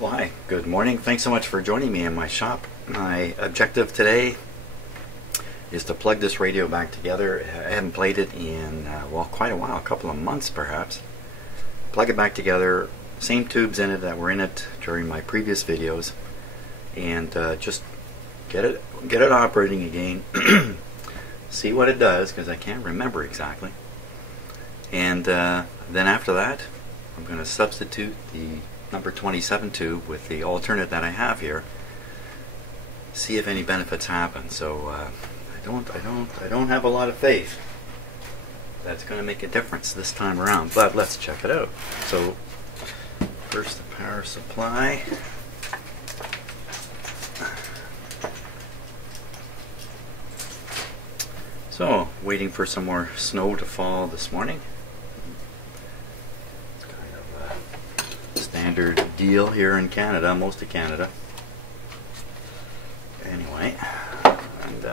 Well, hi, good morning. Thanks so much for joining me in my shop. My objective today is to plug this radio back together. I haven't played it in, well, quite a while, a couple of months perhaps. Plug it back together, same tubes in it that were in it during my previous videos, and just get it operating again. See what it does, because I can't remember exactly. And then after that, I'm going to substitute the number 27 tube with the alternate that I have here. See if any benefits happen. So I don't have a lot of faith that's going to make a difference this time around. But let's check it out. So first the power supply. So waiting for some more snow to fall this morning. Standard deal here in Canada, most of Canada. Anyway, and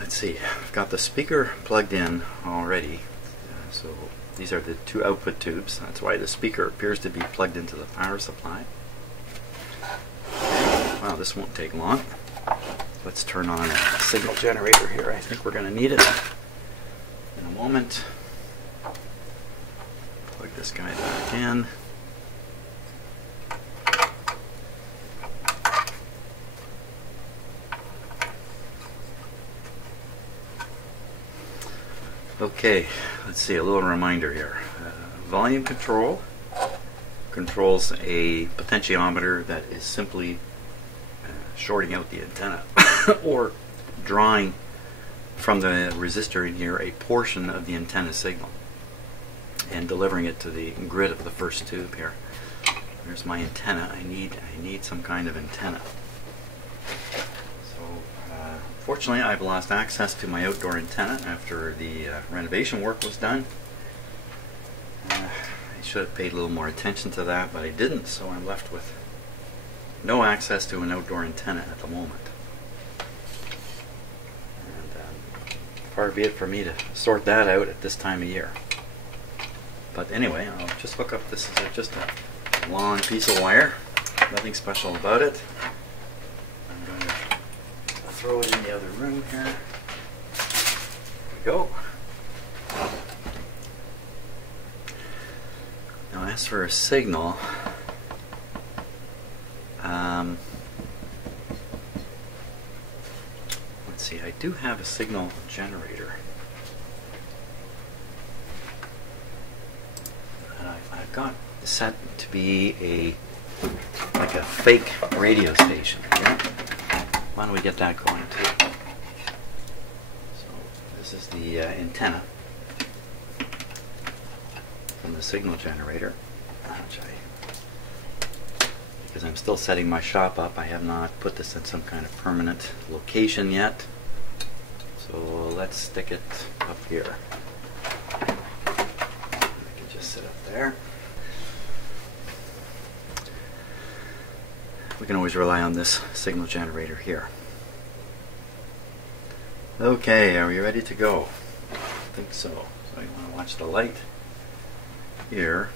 let's see, I've got the speaker plugged in already. So these are the two output tubes. That's why the speaker appears to be plugged into the power supply. Wow, this won't take long. Let's turn on a signal generator here. I think we're going to need it in a moment. Plug this guy back in. Okay, let's see, a little reminder here. Volume control controls a potentiometer that is simply shorting out the antenna or drawing from the resistor in here a portion of the antenna signal and delivering it to the grid of the first tube here. There's my antenna. I need some kind of antenna. So fortunately I've lost access to my outdoor antenna after the renovation work was done. I should have paid a little more attention to that, but I didn't, so I'm left with no access to an outdoor antenna at the moment. And far be it for me to sort that out at this time of year. But anyway, I'll just hook up, this is just a long piece of wire, nothing special about it. I'm going to throw it in the other room here. There we go. Now as for a signal, let's see, I do have a signal generator. I've got set to be like a fake radio station here. Why don't we get that going too? So this is the antenna from the signal generator, because I'm still setting my shop up, I have not put this in some kind of permanent location yet. So let's stick it up here. I can just sit up there. We can always rely on this signal generator here. Okay, are we ready to go? I think so. So you want to watch the light here.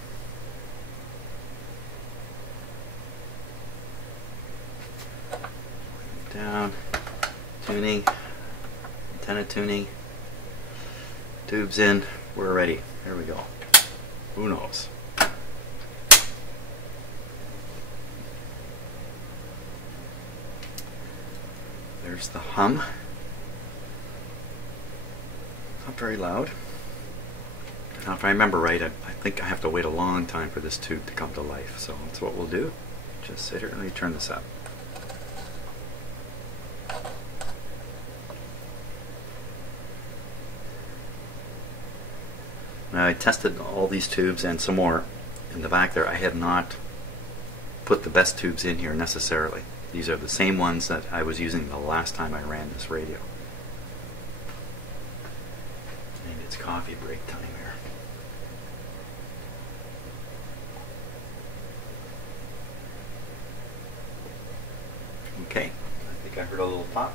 Down, tuning, antenna tuning, tubes in, we're ready. Here we go. Who knows? There's the hum. Not very loud. Now if I remember right, I think I have to wait a long time for this tube to come to life, so that's what we'll do. Just sit here and let me turn this up. Now I tested all these tubes and some more in the back there. I have not put the best tubes in here necessarily. These are the same ones that I was using the last time I ran this radio. Maybe it's coffee break time here. Okay, I think I heard a little pop.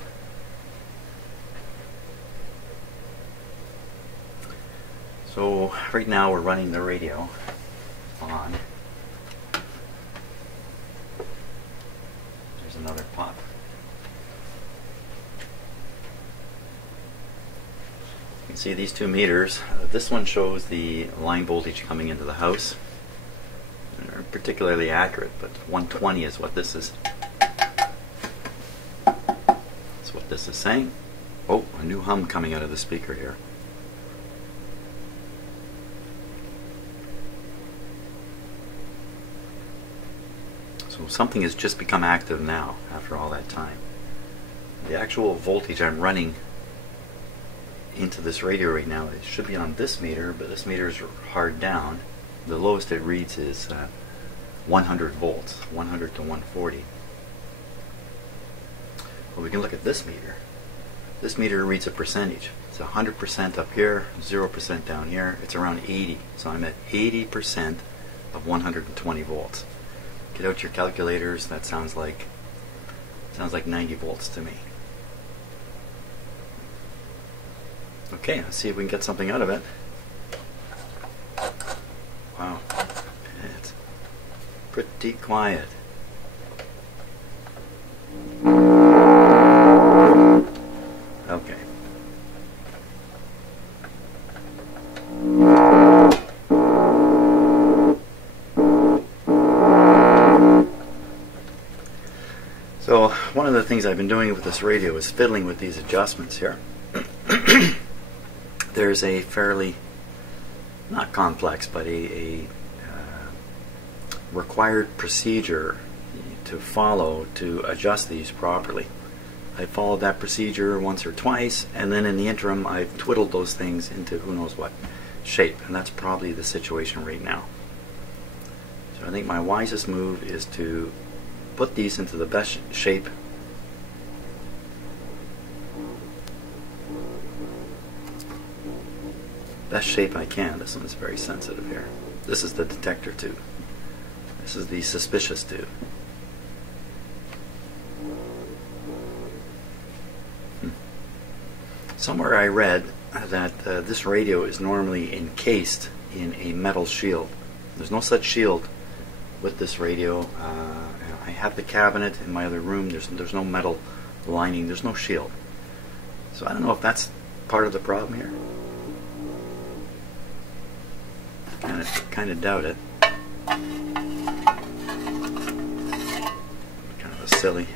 So right now we're running the radio on See these two meters. This one shows the line voltage coming into the house. They're particularly accurate, but 120 is what this is. That's what this is saying. Oh, a new hum coming out of the speaker here. So something has just become active now after all that time. The actual voltage I'm running into this radio right now, it should be on this meter, but this meter is hard down. The lowest it reads is 100 volts, 100 to 140. Well, we can look at this meter. This meter reads a percentage. It's 100% up here, 0% down here. It's around 80. So I'm at 80% of 120 volts. Get out your calculators. That sounds like 90 volts to me. Okay, let's see if we can get something out of it. Wow, it's pretty quiet. Okay. So one of the things I've been doing with this radio is fiddling with these adjustments here. There's a fairly, not complex, but a required procedure to follow to adjust these properly. I followed that procedure once or twice, and then in the interim I've twiddled those things into who knows what shape, and that's probably the situation right now. So I think my wisest move is to put these into the best shape I can. This one is very sensitive here. This is the detector tube. This is the suspicious tube. Somewhere I read that this radio is normally encased in a metal shield. There's no such shield with this radio. I have the cabinet in my other room. There's no metal lining. There's no shield. So I don't know if that's part of the problem here. Kind of doubt it. Kind of a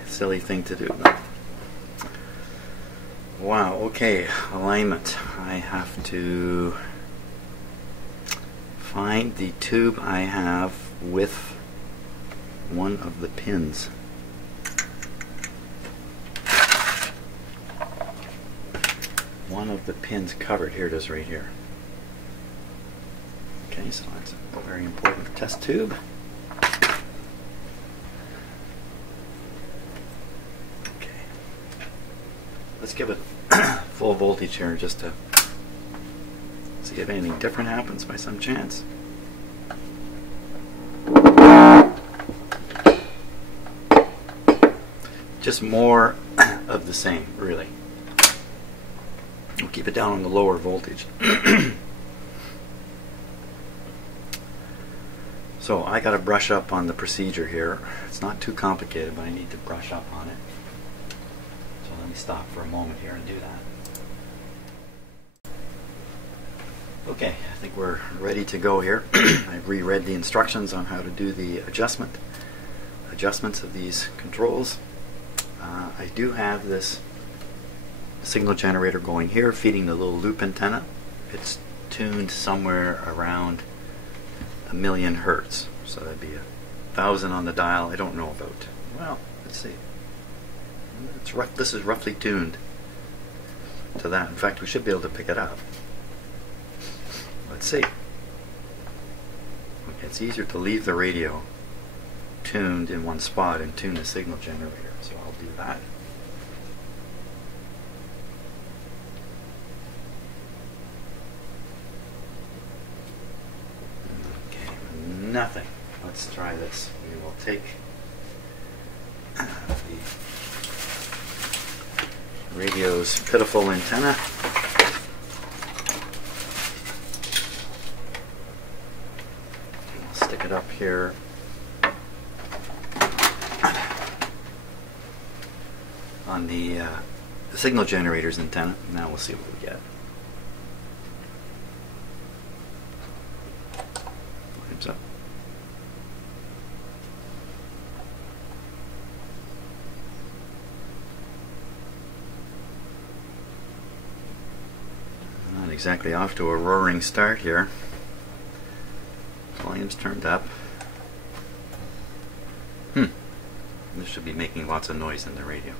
silly thing to do. Wow, okay, alignment. I have to find the tube I have with one of the pins. One of the pins covered. Here it is right here. Okay, so that's a very important test tube. Okay. Let's give it full voltage here just to see if anything different happens by some chance. Just more of the same, really. We'll keep it down on the lower voltage. So I got to brush up on the procedure here. It's not too complicated, but I need to brush up on it. So let me stop for a moment here and do that. Okay, I think we're ready to go here. I've reread the instructions on how to do the adjustments of these controls. I do have this signal generator going here, feeding the little loop antenna. It's tuned somewhere around 1,000,000 hertz, so that'd be 1,000 on the dial. I don't know about. Well, let's see. This is roughly tuned to that. In fact, we should be able to pick it up. Let's see. Okay, it's easier to leave the radio tuned in one spot and tune the signal generator, so I'll do that. Nothing. Let's try this. We will take the radio's pitiful antenna. We'll stick it up here on the signal generator's antenna. Now we'll see what we get. tubes up. Not exactly off to a roaring start here. Volume's turned up. This should be making lots of noise in the radio.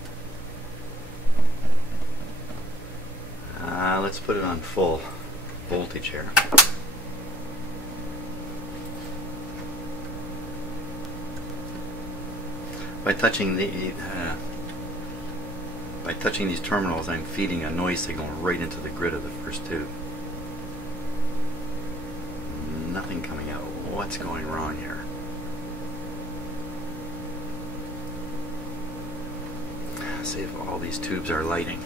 Let's put it on full voltage here. By touching these terminals, I'm feeding a noise signal right into the grid of the first tube. Nothing coming out. What's going wrong here? See if all these tubes are lighting.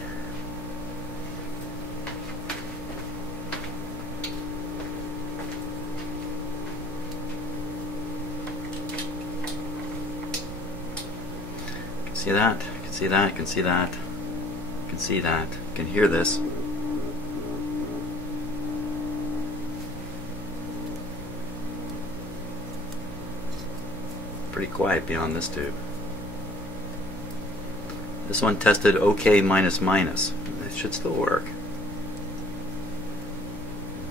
See that? You can see that, you can see that, you can see that, you can hear this. Pretty quiet beyond this tube. This one tested OK minus minus. It should still work.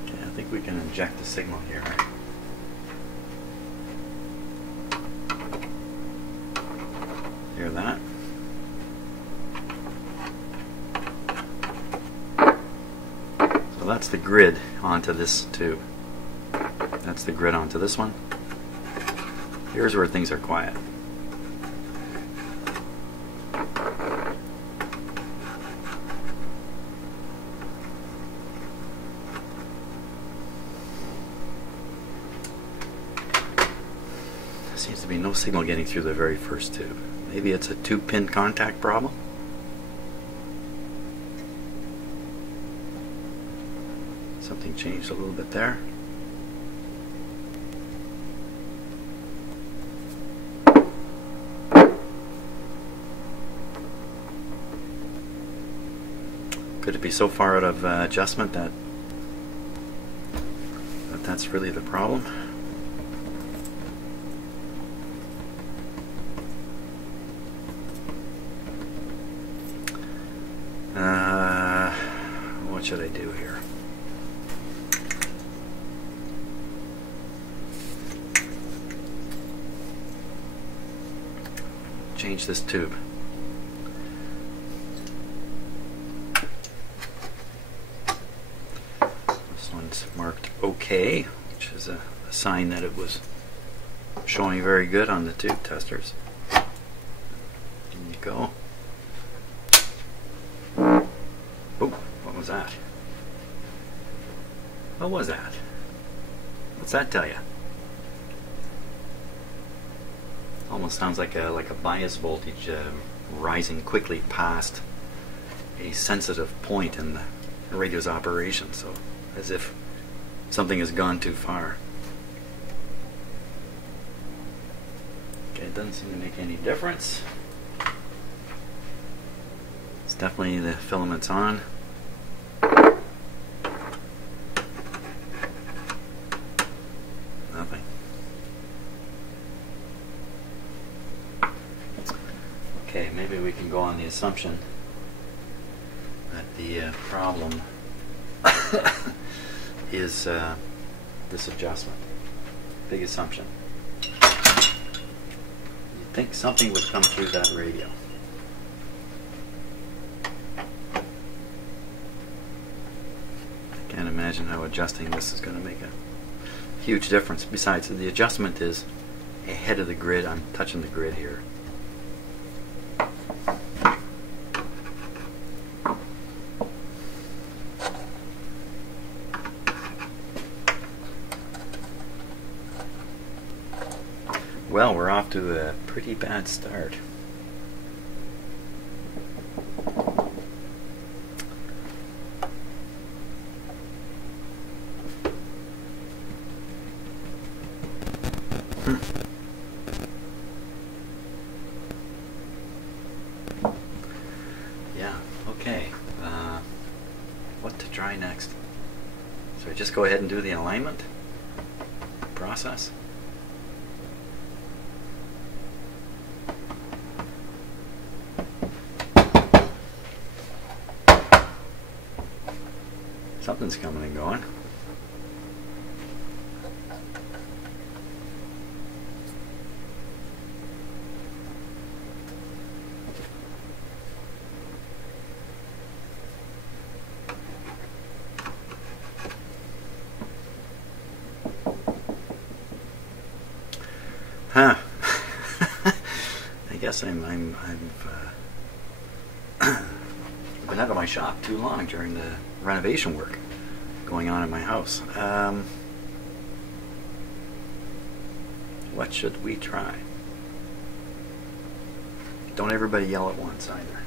Okay, I think we can inject the signal here. Hear that? So that's the grid onto this tube. That's the grid onto this one. Here's where things are quiet. Seems to be no signal getting through the very first tube. Maybe it's a 2-pin contact problem. Something changed a little bit there. Could it be so far out of adjustment that that's really the problem? What should I do here? Change this tube. This one's marked OK, which is a sign that it was showing very good on the tube testers. There you go. Oh, what was that? What was that? What's that tell you? Almost sounds like a bias voltage rising quickly past a sensitive point in the radio's operation, so as if something has gone too far. Okay, it doesn't seem to make any difference. It's definitely the filament's on. Nothing. Okay, maybe we can go on the assumption that the problem is this adjustment. Big assumption. You'd think something would come through that radio. I can't imagine how adjusting this is going to make a huge difference. Besides, the adjustment is ahead of the grid. I'm touching the grid here. Well, we're off to a pretty bad start. Yeah, okay. What to try next? So I just go ahead and do the alignment process. process. Something's coming and going. Huh. I guess I've been out of my shop too long during the renovation work going on in my house. What should we try? Don't everybody yell at once either.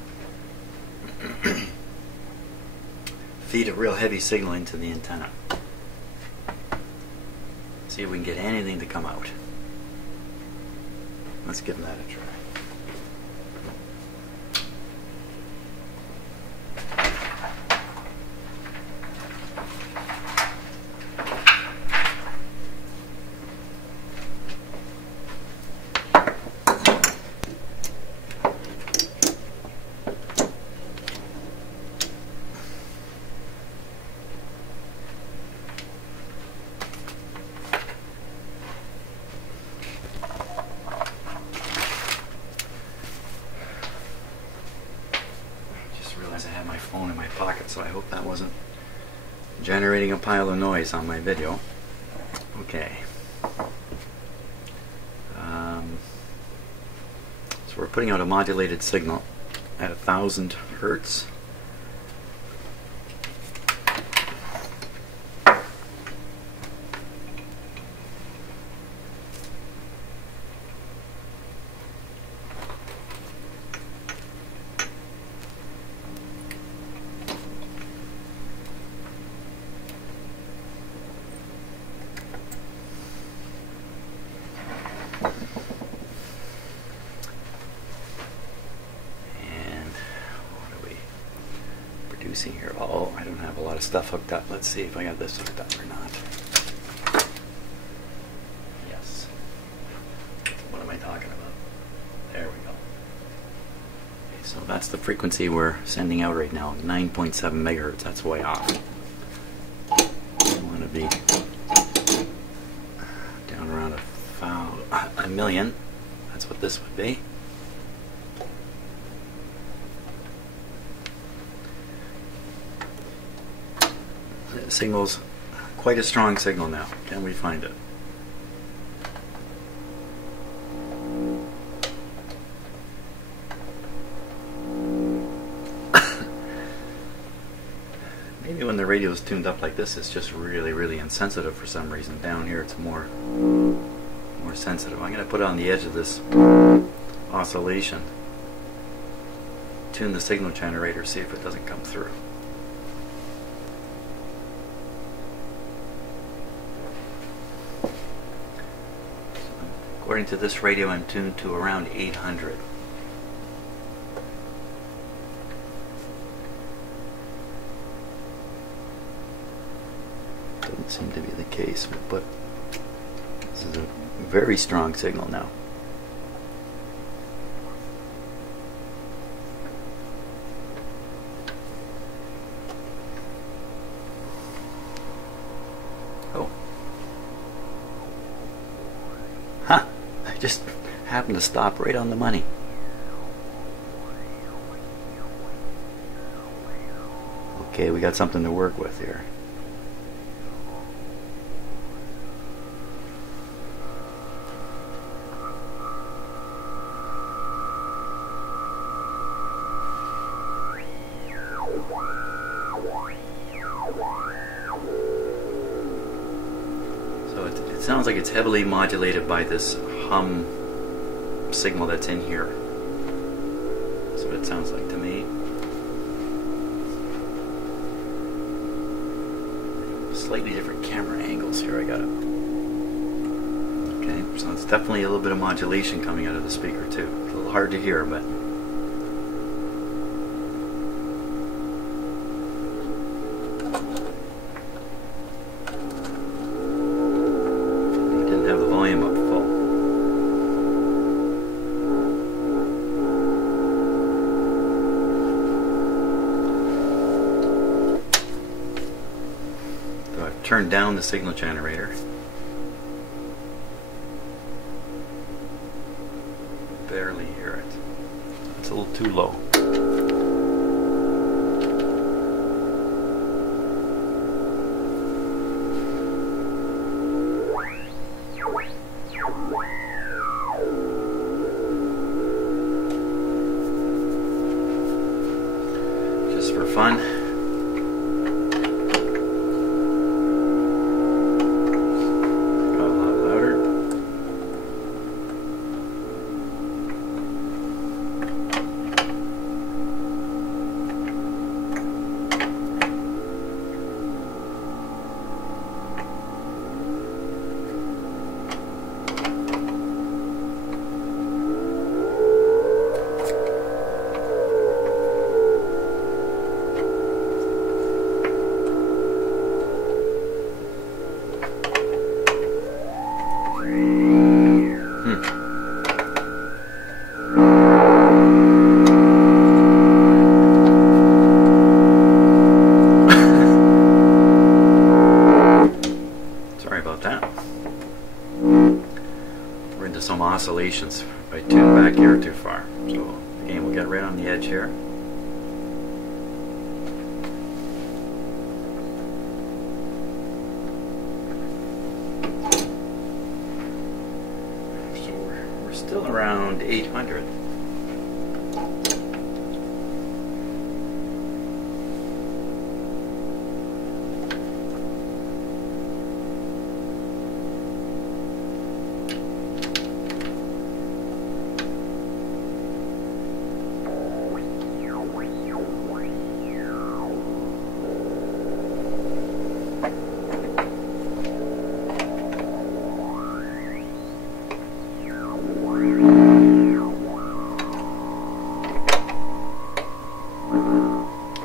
Feed a real heavy signal into the antenna. See if we can get anything to come out. Let's give that a try. I had my phone in my pocket, so I hope that wasn't generating a pile of noise on my video. Okay. So we're putting out a modulated signal at 1,000 hertz. Here. Oh, I don't have a lot of stuff hooked up. Let's see if I got this hooked up or not. Yes. What am I talking about? There we go. Okay, so that's the frequency we're sending out right now, 9.7 megahertz. That's way off. I want to be down around a million. That's what this would be. Signal's quite a strong signal now. Can we find it? Maybe when the radio is tuned up like this, it's just really, really insensitive for some reason. Down here, it's more sensitive. I'm going to put it on the edge of this oscillation. Tune the signal generator, see if it doesn't come through. According to this radio, I'm tuned to around 800. Doesn't seem to be the case, but this is a very strong signal now. Oh. Huh. I just happened to stop right on the money. Okay, we got something to work with here. So it sounds like it's heavily modulated by this hum signal that's in here. That's what it sounds like to me. Slightly different camera angles here. I got it. Okay, so it's definitely a little bit of modulation coming out of the speaker too. It's a little hard to hear, but turn down the signal generator. Barely hear it. It's a little too low. Just for fun. Got a lot louder. We're into some oscillations if I tune back here too far. So again, we'll get right on the edge here. So we're still around 800.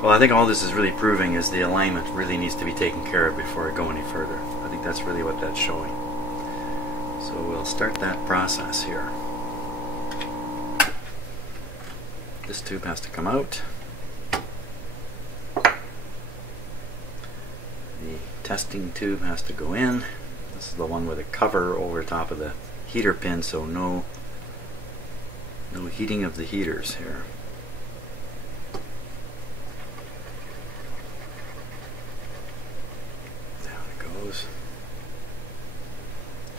Well, I think all this is really proving is the alignment really needs to be taken care of before I go any further. I think that's really what that's showing. So we'll start that process here. This tube has to come out. The testing tube has to go in. This is the one with a cover over top of the heater pin, so no heating of the heaters here.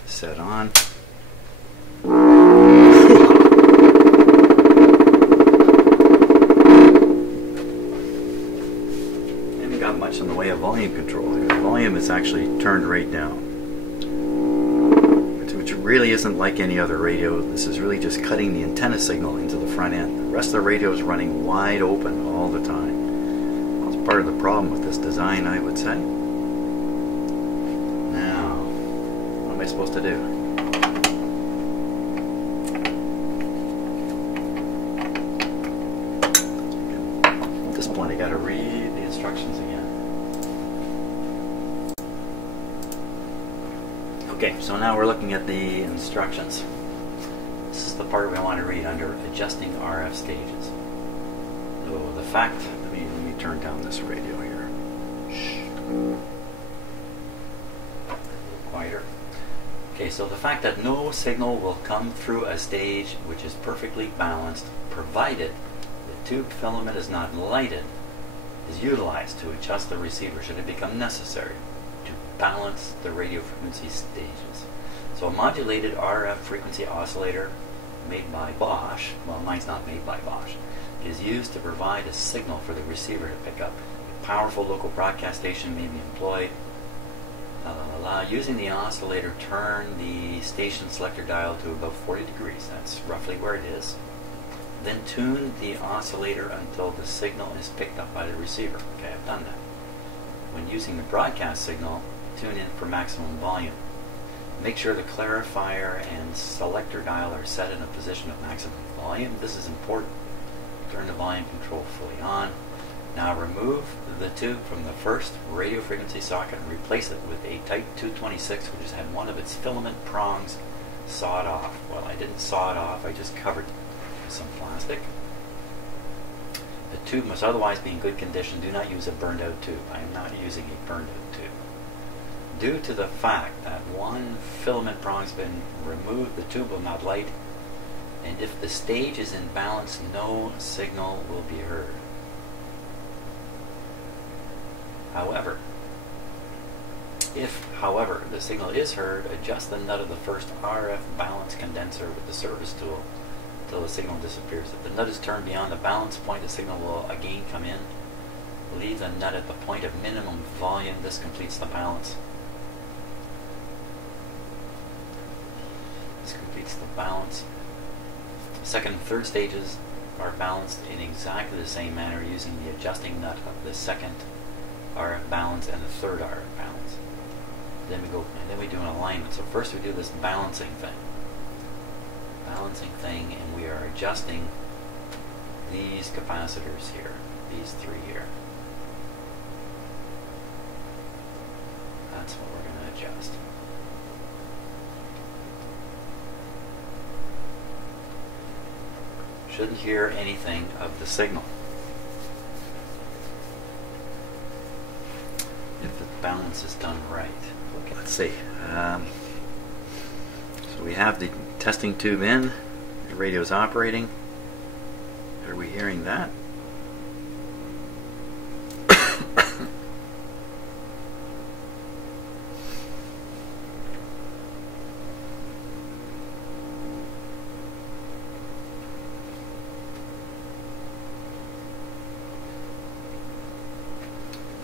Set on. Haven't got much in the way of volume control here. The volume is actually turned right down, which really isn't like any other radio. This is really just cutting the antenna signal into the front end. The rest of the radio is running wide open all the time. That's part of the problem with this design, I would say. What am I supposed to do? At this point I gotta read the instructions again. Okay, so now we're looking at the instructions. This is the part we want to read under adjusting RF stages. So the fact, let me turn down this radio here. Shh. Quieter. Okay, so the fact that no signal will come through a stage which is perfectly balanced, provided the tube filament is not lighted, is utilized to adjust the receiver should it become necessary to balance the radio frequency stages. So a modulated RF frequency oscillator made by Bosch, well, mine's not made by Bosch, is used to provide a signal for the receiver to pick up. A powerful local broadcast station may be employed. Using the oscillator, turn the station selector dial to about 40 degrees. That's roughly where it is. Then tune the oscillator until the signal is picked up by the receiver. Okay, I've done that. When using the broadcast signal, tune in for maximum volume. Make sure the clarifier and selector dial are set in a position of maximum volume. This is important. Turn the volume control fully on. Now remove the tube from the first radio frequency socket and replace it with a Type 226, which has had one of its filament prongs sawed off. Well, I didn't saw it off, I just covered it with some plastic. The tube must otherwise be in good condition. Do not use a burned out tube. I am not using a burned out tube. due to the fact that one filament prong's been removed, the tube will not light, and if the stage is in balance, no signal will be heard. However, if, however, the signal is heard, adjust the nut of the first RF balance condenser with the service tool until the signal disappears. If the nut is turned beyond the balance point, the signal will again come in. Leave the nut at the point of minimum volume. This completes the balance. This completes the balance. Second and third stages are balanced in exactly the same manner using the adjusting nut of the second RF balance and the third RF balance. Then we do an alignment. So first we do this balancing thing. And we are adjusting these capacitors here, these three here. That's what we're going to adjust. Shouldn't hear anything of the signal if the balance is done right. Okay, let's see. So we have the testing tube in, the radio's operating. Are we hearing that?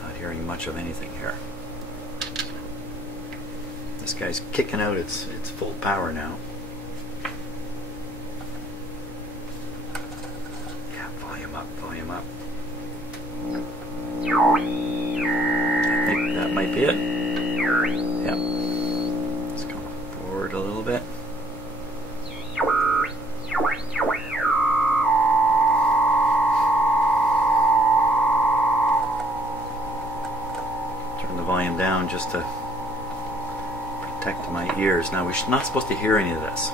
Not hearing much of anything here. This guy's kicking out its full power now. Yeah, volume up, volume up. I think that might be it. Yep. Let's go forward a little bit. Turn the volume down just to protect my ears. Now, we're not supposed to hear any of this.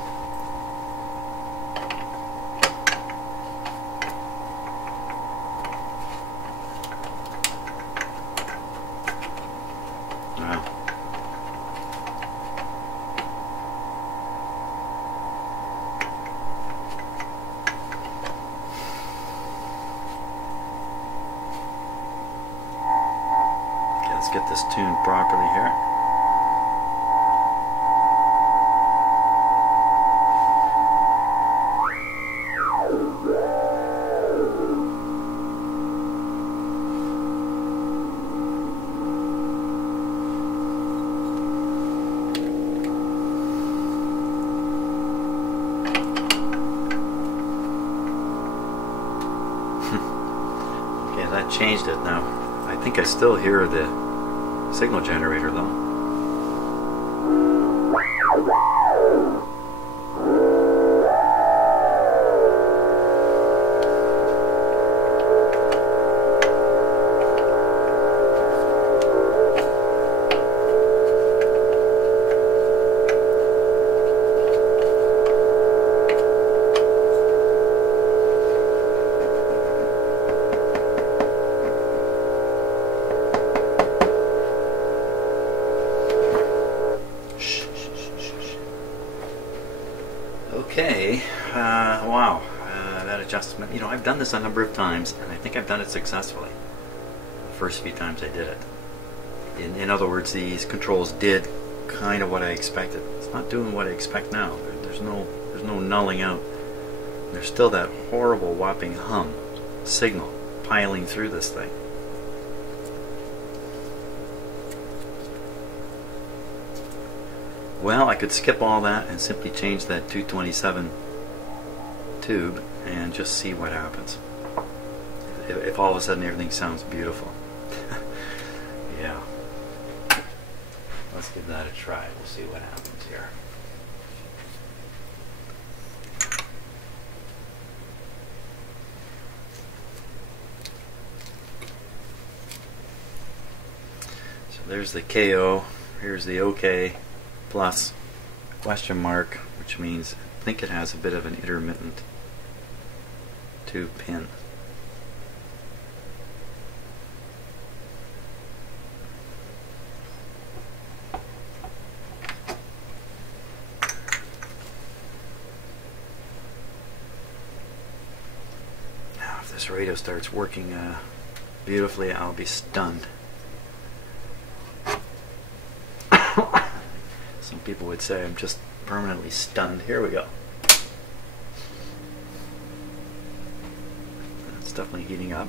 Wow. Okay, let's get this tuned properly here. That changed it now. I think I still hear the signal generator though. Okay, wow, that adjustment, I've done this a number of times, and I think I've done it successfully the first few times I did it. In other words, these controls did kind of what I expected. It's not doing what I expect now. There's no nulling out. There's still that horrible whopping hum signal piling through this thing. Well, I could skip all that and simply change that 227 tube and just see what happens. If all of a sudden everything sounds beautiful. Yeah. Let's give that a try. We'll see what happens here. So there's the KO. Here's the OK. Plus question mark, which means I think it has a bit of an intermittent tube pin. this radio starts working beautifully, I'll be stunned. Some people would say I'm just permanently stunned. Here we go. It's definitely heating up.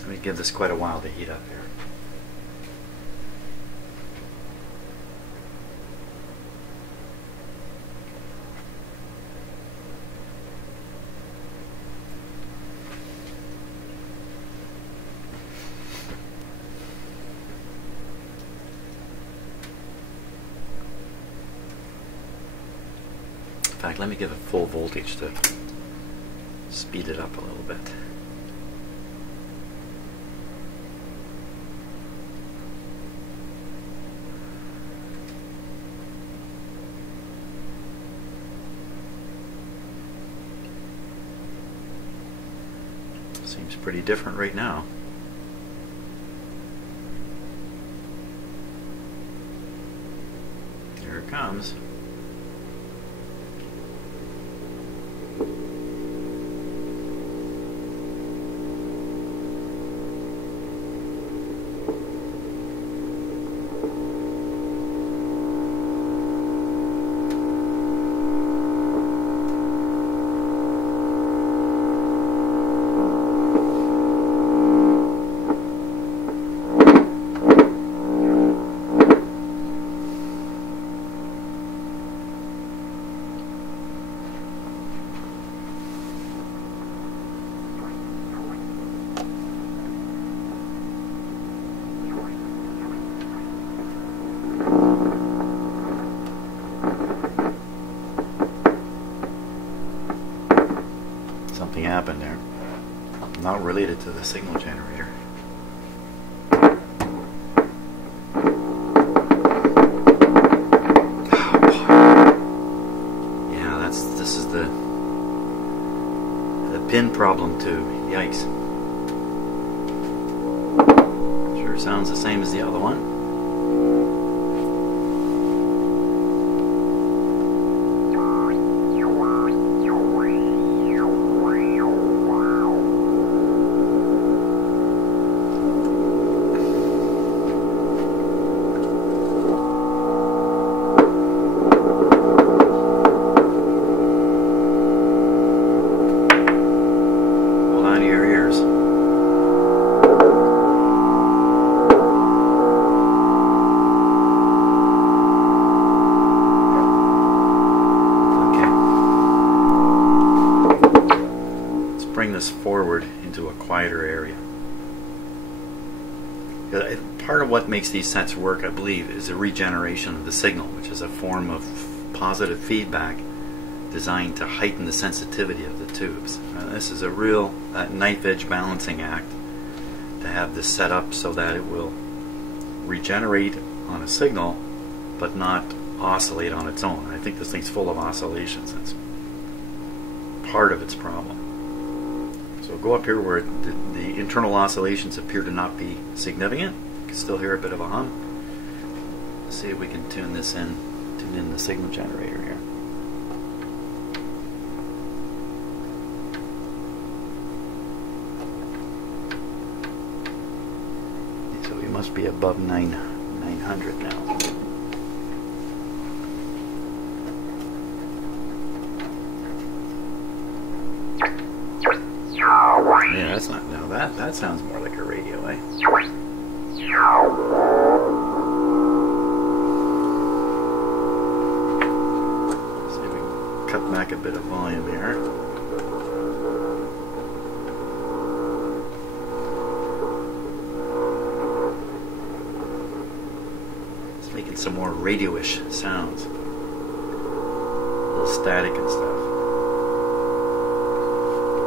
Let me give this quite a while to heat up here. In fact, let me give it full voltage to speed it up a little bit. Seems pretty different right now. Here it comes. Something happened there. Not related to the signal generator. Oh boy. Yeah, this is the pin problem too. Yikes. Sure sounds the same as the other one. Forward into a quieter area. Part of what makes these sets work, I believe, is a regeneration of the signal, which is a form of positive feedback designed to heighten the sensitivity of the tubes. This is a real knife edge balancing act to have this set up so that it will regenerate on a signal but not oscillate on its own. I think this thing's full of oscillations. That's part of its problem. So go up here where the internal oscillations appear to not be significant. You can still hear a bit of a hum. Let's see if we can tune in the signal generator here. So we must be above 900 now. Yeah, that's not. Now that sounds more like a radio, eh? See if we can cut back a bit of volume here. It's making some more radio-ish sounds. A little static and stuff.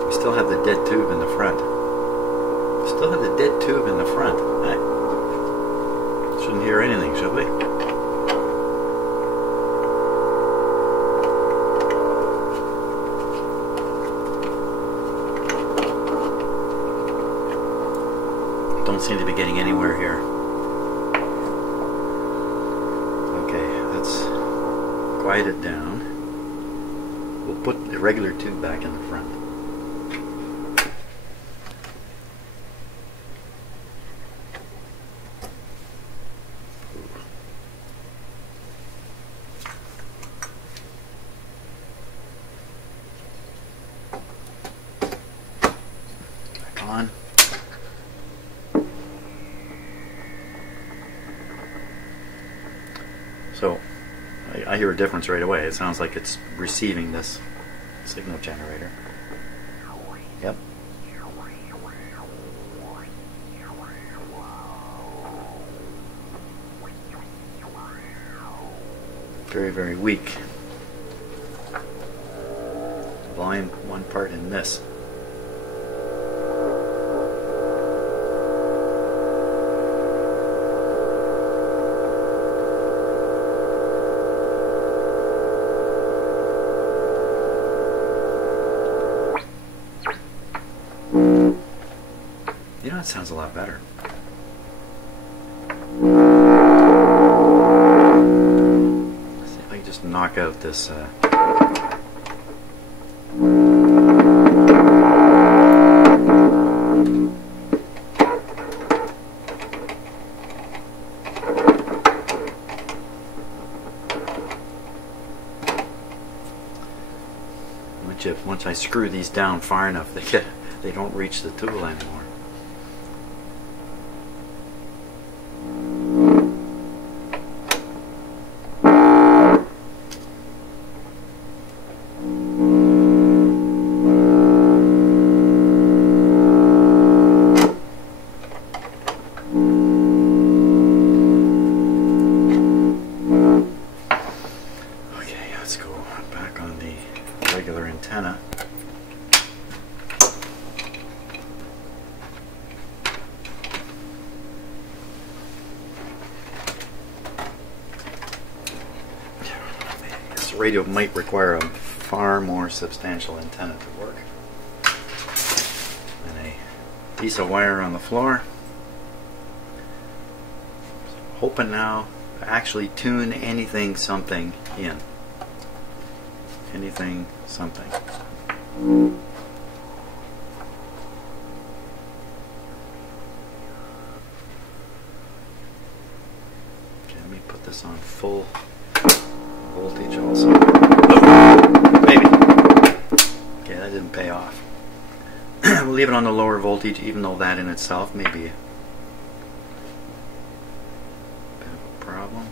We still have the dead tube in the front. We still have the dead tube in the front. Hey. Shouldn't hear anything, should we? Don't seem to be getting anywhere here. quiet it down, we'll put the regular tube back in the front. Back on. So I hear a difference right away. It sounds like it's receiving this signal generator. Yep. Very, very weak. Volume one part in this. You know, it sounds a lot better. Let's see if I can just knock out this. Once I screw these down far enough, they don't reach the tool anymore. Antenna. This radio might require a far more substantial antenna to work. And a piece of wire on the floor. Hoping now to actually tune anything something in. Anything something. Okay, let me put this on full voltage also. Oh, maybe. Okay, that didn't pay off. We'll leave it on the lower voltage, even though that in itself may be a bit of a problem.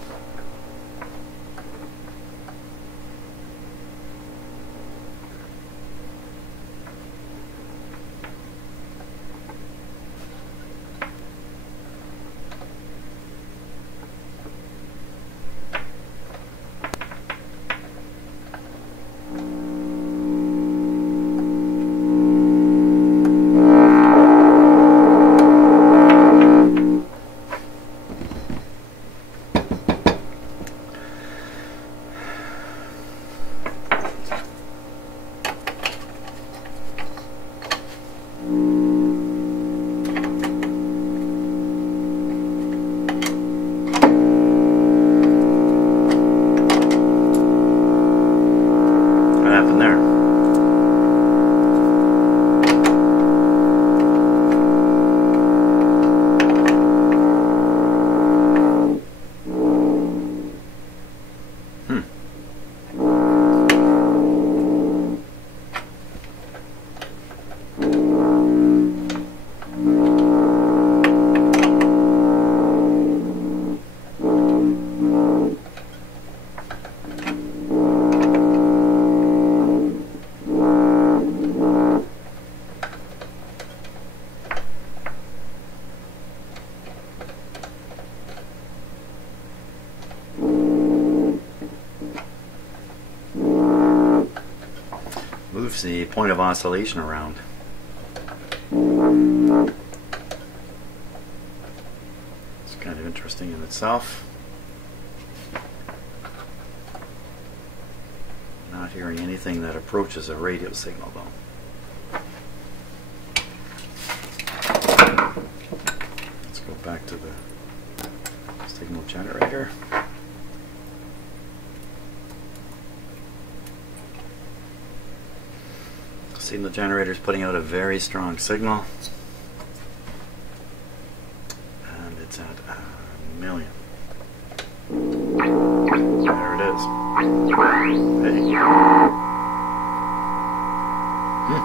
Moves the point of oscillation around. It's kind of interesting in itself. Not hearing anything that approaches a radio signal though. Let's go back to the signal generator. Signal generator is putting out a very strong signal, and it's at 1,000,000. There it is. Hey.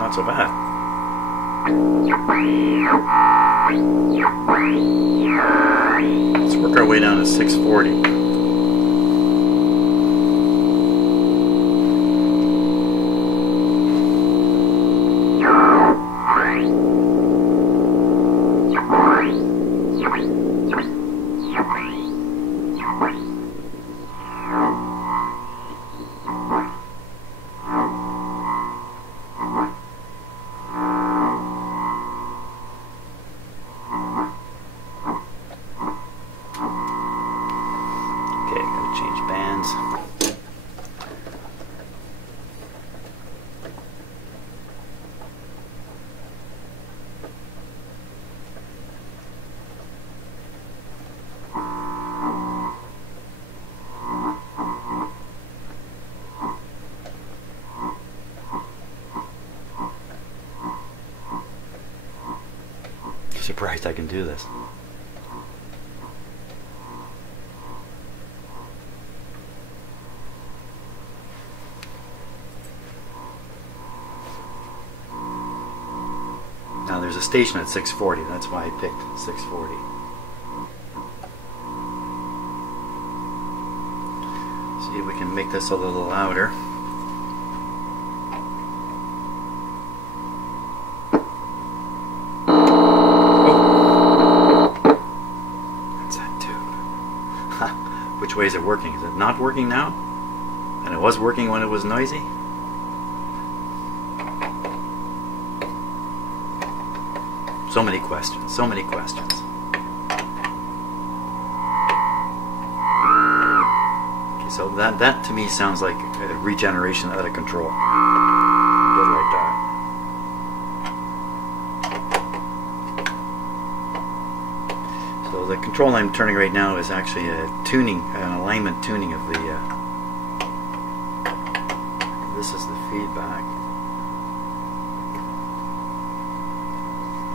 Not so bad. Let's work our way down to 640. Surprised I can do this. Now there's a station at 640, that's why I picked 640. See if we can make this a little louder. Which way is it working? Is it not working now? And it was working when it was noisy? So many questions, so many questions. Okay, so that to me sounds like a regeneration out of control. Good like that. So the control I'm turning right now is actually a tuning, an alignment tuning of the. This is the feedback.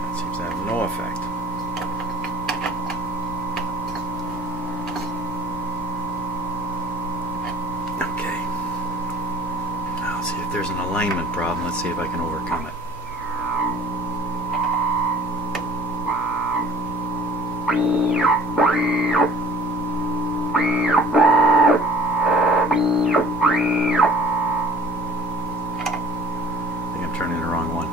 That seems to have no effect. Okay. I'll see if there's an alignment problem. Let's see if I can overcome it. I think I'm turning the wrong one.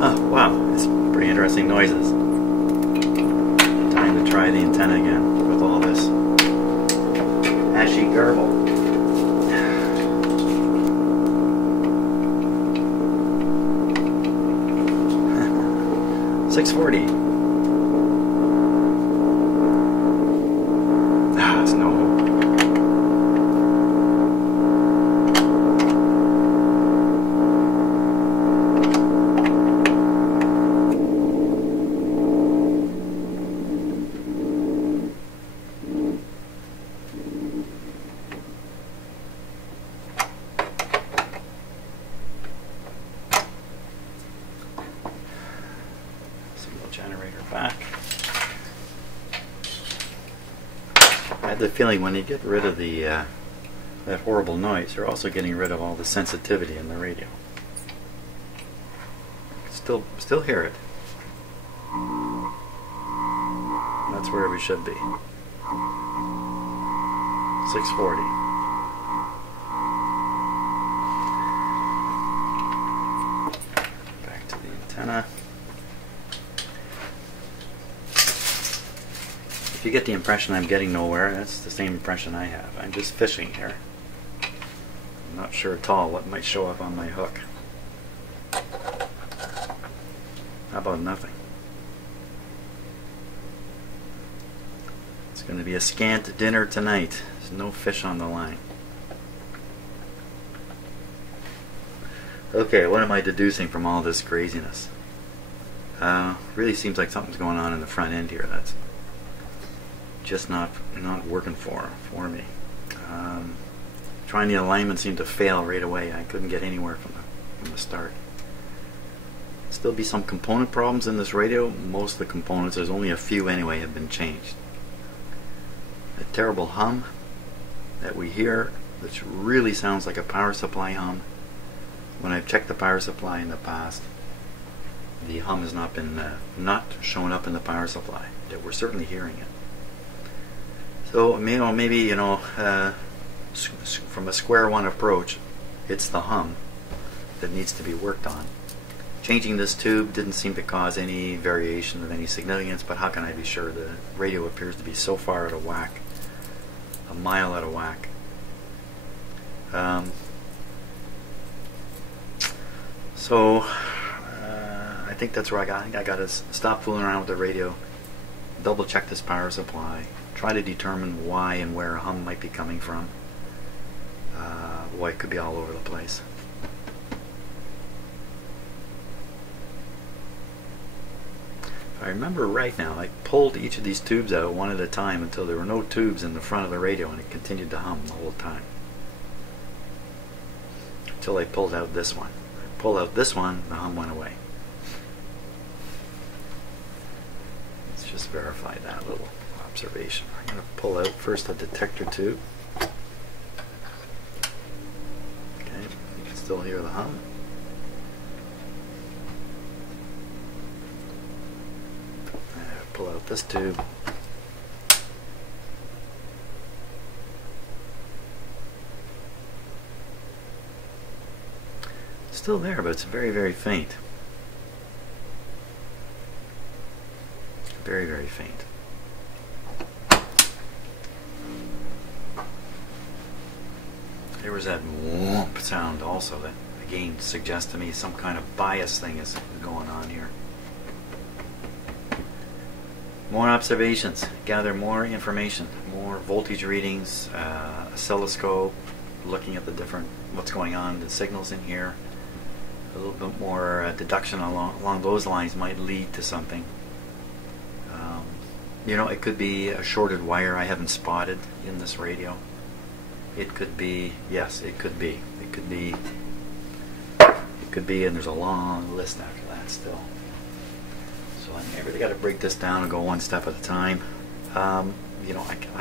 Oh, wow, it's pretty interesting noises. Time to try the antenna again with all this ashy garble. 640. Ah, it's no hope. Generator back. I had the feeling when you get rid of the that horrible noise, you're also getting rid of all the sensitivity in the radio. Still hear it. That's where we should be. 640. Back to the antenna. If you get the impression I'm getting nowhere, that's the same impression I have. I'm just fishing here. I'm not sure at all what might show up on my hook. How about nothing? going to be a scant dinner tonight. There's no fish on the line. Okay, what am I deducing from all this craziness? Really seems like something's going on in the front end here that's just not working for me. Trying the alignment seemed to fail right away. I couldn't get anywhere from the start. Still be some component problems in this radio. Most of the components, there's only a few anyway, have been changed. A terrible hum that we hear, which really sounds like a power supply hum. When I've checked the power supply in the past, the hum has not been not shown up in the power supply. That we're certainly hearing it. So maybe from a square one approach, it's the hum that needs to be worked on. Changing this tube didn't seem to cause any variation of any significance, but how can I be sure? The radio appears to be so far out of whack, a mile out of whack. So I think that's where I got to stop fooling around with the radio, double check this power supply, try to determine why and where a hum might be coming from. Boy, it could be all over the place. If I remember right now, I pulled each of these tubes out one at a time until there were no tubes in the front of the radio, and it continued to hum the whole time. Until I pulled out this one. I pulled out this one, the hum went away. Let's just verify that little observation. I'm going to pull out first the detector tube. Okay, you can still hear the hum. Pull out this tube. Still there, but it's very, very faint. Very, very faint. There was that whoomp sound also that again suggests to me some kind of bias thing is going on here. More observations, gather more information, more voltage readings, oscilloscope, looking at the different, what's going on, the signals in here. A little bit more deduction along those lines might lead to something. It could be a shorted wire I haven't spotted in this radio. It could be, yes, it could be. It could be, and there's a long list after that still. So I really got to break this down and go one step at a time. I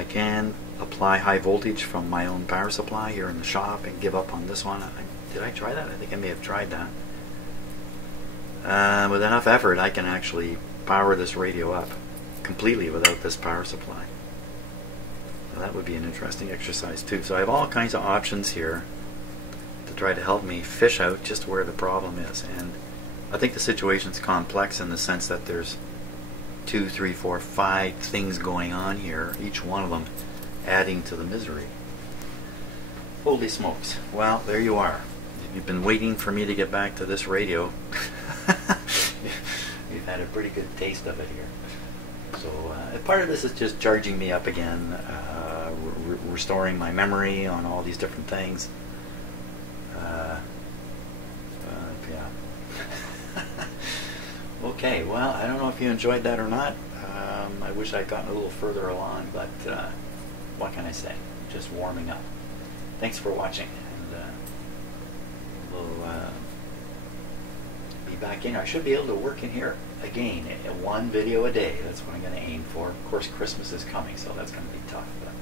can apply high voltage from my own power supply here in the shop and give up on this one. Did I try that? I think I may have tried that. With enough effort, I can actually power this radio up completely without this power supply. So that would be an interesting exercise too. So I have all kinds of options here to try to help me fish out just where the problem is. And I think the situation's complex in the sense that there's 2, 3, 4, 5 things going on here, each one of them adding to the misery. Holy smokes. Well, there you are. You've been waiting for me to get back to this radio. You've had a pretty good taste of it here. So part of this is just charging me up again, restoring my memory on all these different things. Yeah. Okay, well, I don't know if you enjoyed that or not. I wish I'd gotten a little further along, but what can I say? Just warming up. Thanks for watching, and we'll be back in. I should be able to work in here again, one video a day. That's what I'm going to aim for. Of course, Christmas is coming, so that's going to be tough, but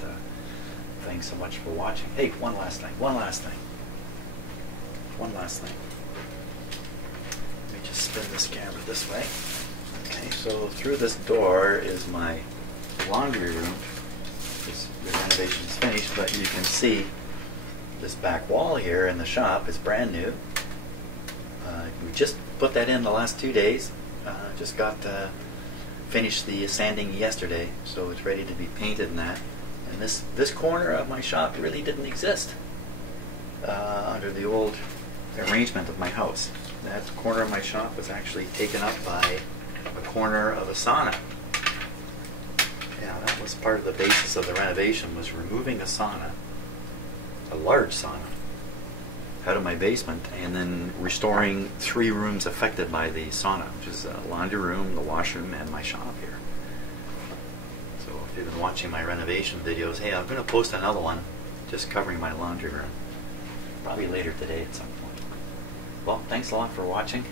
thanks so much for watching. Hey, one last thing. Let me just spin this camera this way. Okay, so through this door is my laundry room. The renovation is finished, but you can see this back wall here in the shop is brand new. We just put that in the last 2 days. Just got finished the sanding yesterday, so it's ready to be painted and that. And this corner of my shop really didn't exist under the old arrangement of my house. That corner of my shop was actually taken up by a corner of a sauna. Yeah, that was part of the basis of the renovation, was removing a sauna, a large sauna, out of my basement, and then restoring 3 rooms affected by the sauna, which is a laundry room, the washroom, and my shop here. So if you've been watching my renovation videos, hey, I'm going to post another one just covering my laundry room. Probably later today at some point. Well, thanks a lot for watching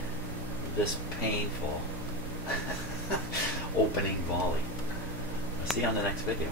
this painful opening volley. I'll see you on the next video.